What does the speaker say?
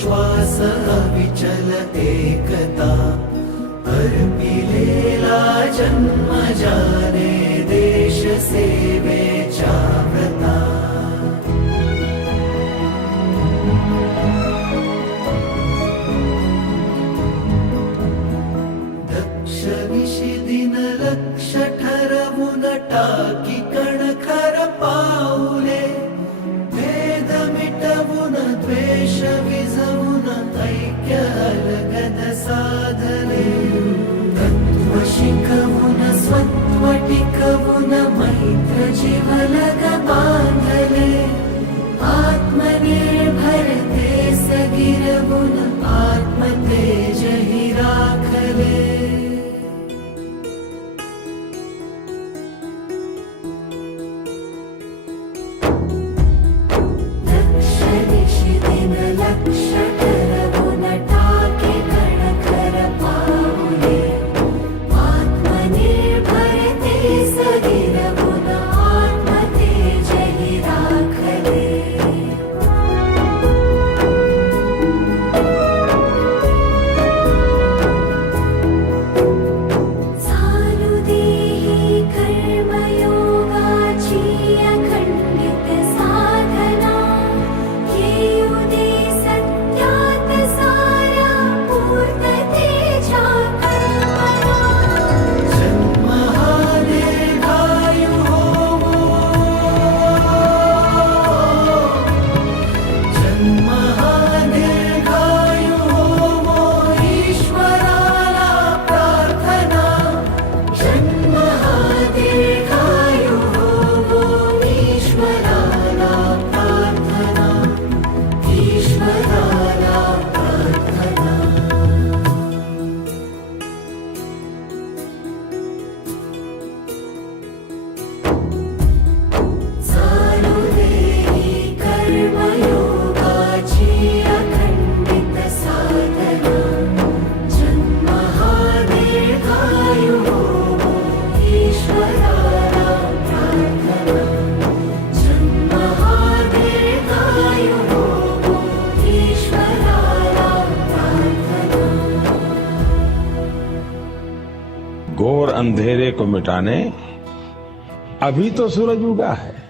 श्वासः विचल एकता। अर्पिलेला जन्म विचलते कदासेवे चाम्रता लक्षिशिदिन लक्षठरमुनटाकिक జీవనగ घोर अंधेरे को मिटाने अभी तो सूरज उगा है।